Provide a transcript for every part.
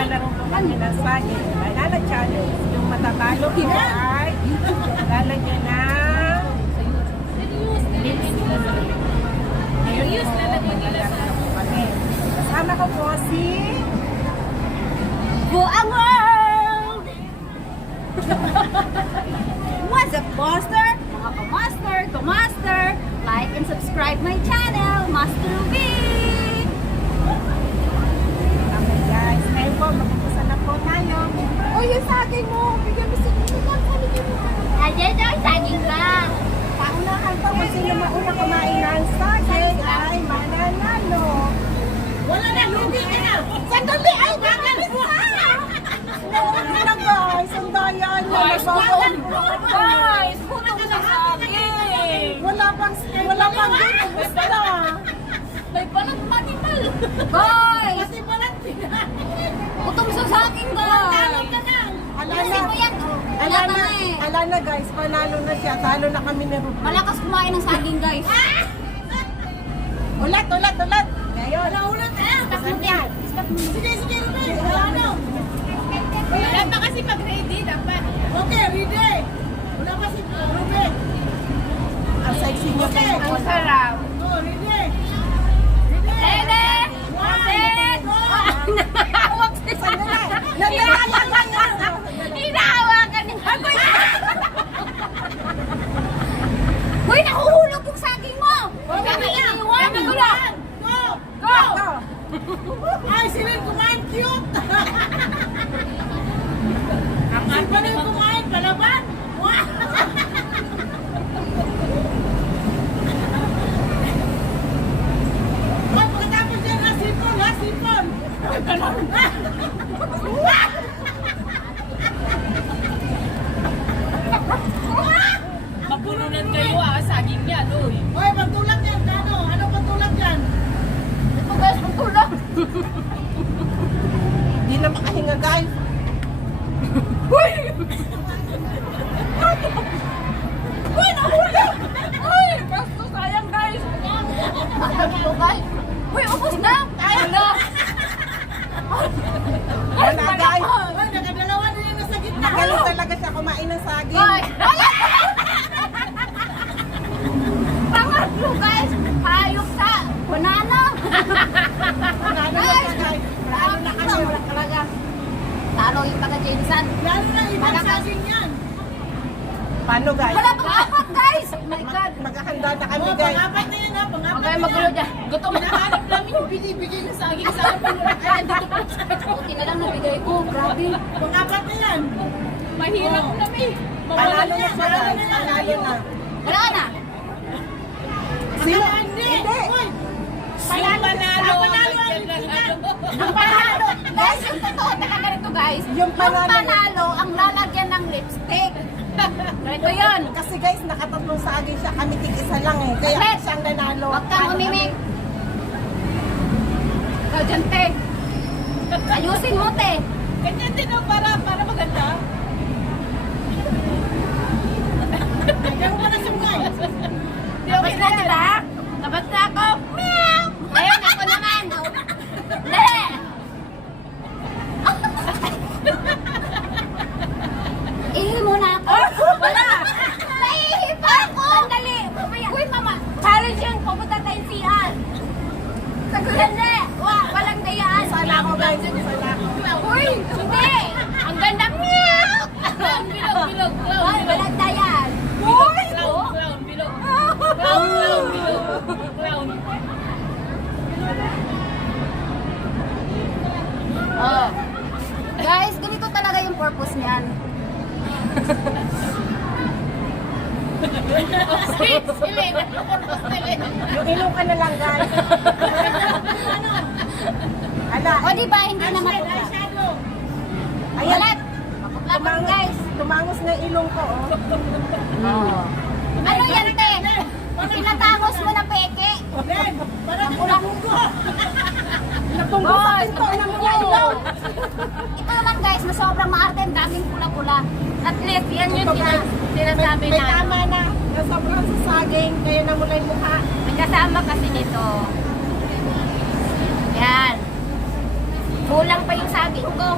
Maglalaro po kami ng saging. Banana challenge. Yung matatalo po ay lalagyan ng lipstick. Ngayon po, maglalaro po kami. Kasama ko po si Buang World! What's up, Master? Mga ka-Master, ka-Master, like and subscribe my channel, Master V! Okay guys, ngayon po, mag-umpisa na po tayo. Oh, yung saging mo! Bigyan mo sa saging mo! Ayan daw, saging ka! Paunahan po kung sino mauna kumain ng saging ay mananalo. Wala na, hindi ka na! Sandali! Ay, bakal mo! Nauna na guys, ang daya niya. Guys, puto mo na saging! Wala pang din. Gusto na. May palat matimal! Guys! Kasi palat puto mo sa saging, guys! Ayusin mo yan, oh. Wala na eh. Ala na guys, panalo na siya. Talo na kami ni Ruby. Malakas kumain ng saging, guys. Ulat. Ngayon. Ulat eh! Stop mo yan! Sige, Ruby! Ano? Wala pa kasi mag-ready, dapat. Okay, ready! Wala pa si Ruby. Ang sexy niya Okay. kayo. Ang sarap. Oh, ready! Ready! Set! Huwag si Sandali. Hinahawakan niya. Uy, nahuhulog yung saging mo! Huwag ka iiwan! Go! Ay, sila yung kumain cute! Ang pa rin kumain, palaban! Wow! Ay, pagkatapos yan, sipon! Mapulunan kayo saging yan, uy. Ay, pagtulak yan, ano? Ano pagtulak yan? Ito guys, magtulog! Hindi na makahinga guys. Uy, nahulog! Uy, basta sayang guys! Ito guys! Uy, ubos na! Wala! Wala guys. Ay, nakadalawa na yan nasa gitna. Magaling talaga siya kumain ng saging. Guys! Wala! Pangatlo guys! Hayop sa banana! Panalo na siya guys. Panalo na kami. Wala talaga. Talo yung taga-Jameson. Lalo na ibang Malakas. saging yan. Paano guys? Wala pang apat guys! Oh my God! Maghahanda na kami Oh, guys. pangapat na yan ha, pangapat Huwag kayo na magulo yan. dyan. Gutom na. Hinahanap namin yung binibigay na saging sa amin. Kaya dito po sa Buti na lang nabigay ko. Grabe. Pangapat na yan. mahirap kami. Panalo na siya guys. Panalo na. Wala ka na. Sino? Hindi! Uy! Panalo. Ang panalo. Guys, yung totoo na ganito guys. Yung panalo. panalo ang lalagyan ng lipstick. Ganito yun. Kasi guys, nakatatlong saging siya. Kami tig-isa lang eh. Kaya Bakit? siyang nanalo. Huwag kang Paano umimik. Ikaw dyan, te. Ayusin mo, te. Ganyan din oh, para maganda. Ayaw ka na sa mga. Tapos na, diba? Tapos na ako. Meow! Ngayon, ako naman. Le! Ihi muna ako. Wala! Naihi pa ako! Sandali! Uy, mama! Challenge yan! Pupunta tayong CR! Sandali! Walang dayaan! Sala ko guys. Sala ko. Uy! Hindi! Ang ganda! Meow! Bilog. Ay, walang dayaan! Uy! Clown, bilog. Clown, bilog. Clown. Oh. Guys, ganito talaga yung purpose niyan. Yung ilong ka na lang guys. Ala. O di ba hindi na maputla? Eyeshadow. Ayan. Walat! Maputla pa rin, guys. Tumangos na yung ilong ko oh. Ano yan, te? Tinatangos mo na peke. Ben, parang Kulang. Natunggo sa Boss, pinto ng natunggo. mga ilong. Ito naman guys, na sobrang maarte, ang daming pula-pula. At least, yan yung Ito, guys. sinasabi May na. tama na. Nasobrang sa saging. Kaya namula yung mukha. May kasama kasi nito. Yan. Kulang pa yung saging ko.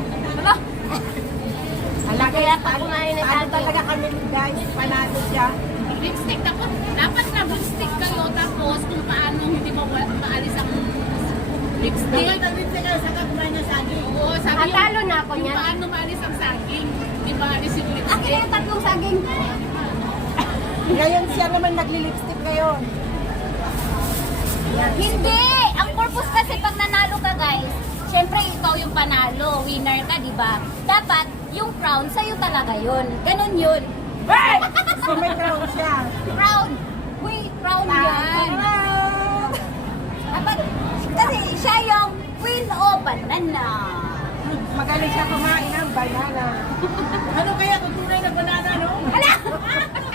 Aba, kaya pa kumain na Ano saging. talaga kami guys, panalo siya. Lipstick ako. Dapat na lipstick kayo tapos kung paano hindi maalis ang lipstick. Nag-lipstick kayo sa kakumain ng saging. Oo, sabi Ang talo na ako yung niyan. paano maalis ang saging. Di maalis yung Akin na lipstick. yung tatlong saging. Ngayon siya naman nagli-lipstick ngayon. Hindi! Ang purpose kasi pag nanalo ka guys, syempre ikaw yung panalo, winner ka, di ba? Dapat yung crown sa'yo talaga yun. Ganon yun. So may crown siya. Crown! Uy, crown yan. Dapat, kasi siya yung queen o banana. Magaling siya kumain ng banana. Ano kaya kung tunay na banana, no? Hala!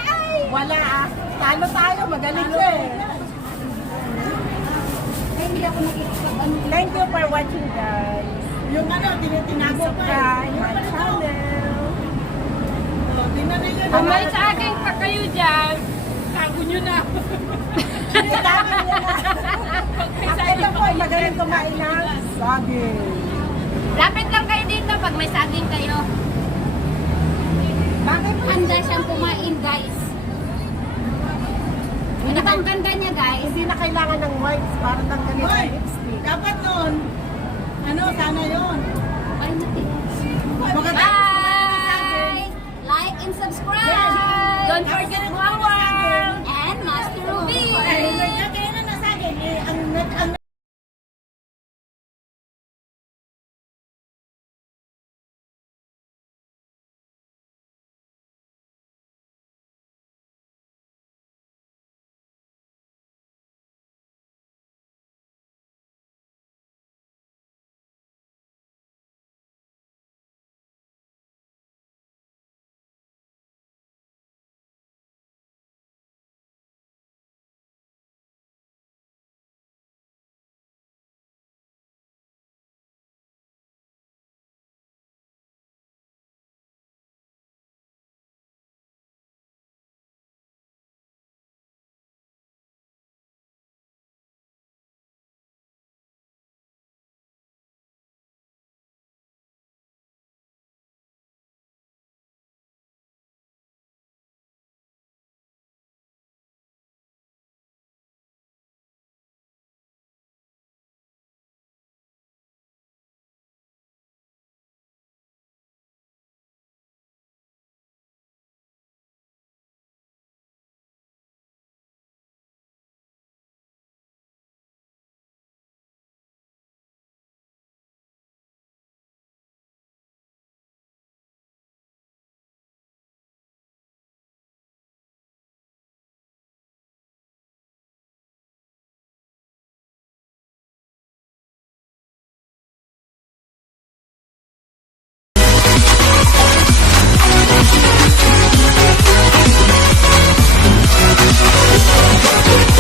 Ay! Wala ah. Talo tayo, magaling siya eh. Ay, hindi ako nakikipag ano. Thank you for watching guys. Yung ano, tinitinago pa eh. Subscribe my channel. Tingnan ninyo. Kung may saging pa kayo dyan, tago nyo na. Kailangan niya na. At ito po, magaling kumain ng saging. Lapit lang kayo dito pag may saging kayo. Bakit Handa siyang kumain, guys. Ano bang ganda niya, guys? hindi na kailangan ng wipes para tanggalin ang Hoy, lipstick? dapat noon, ano, sana yon.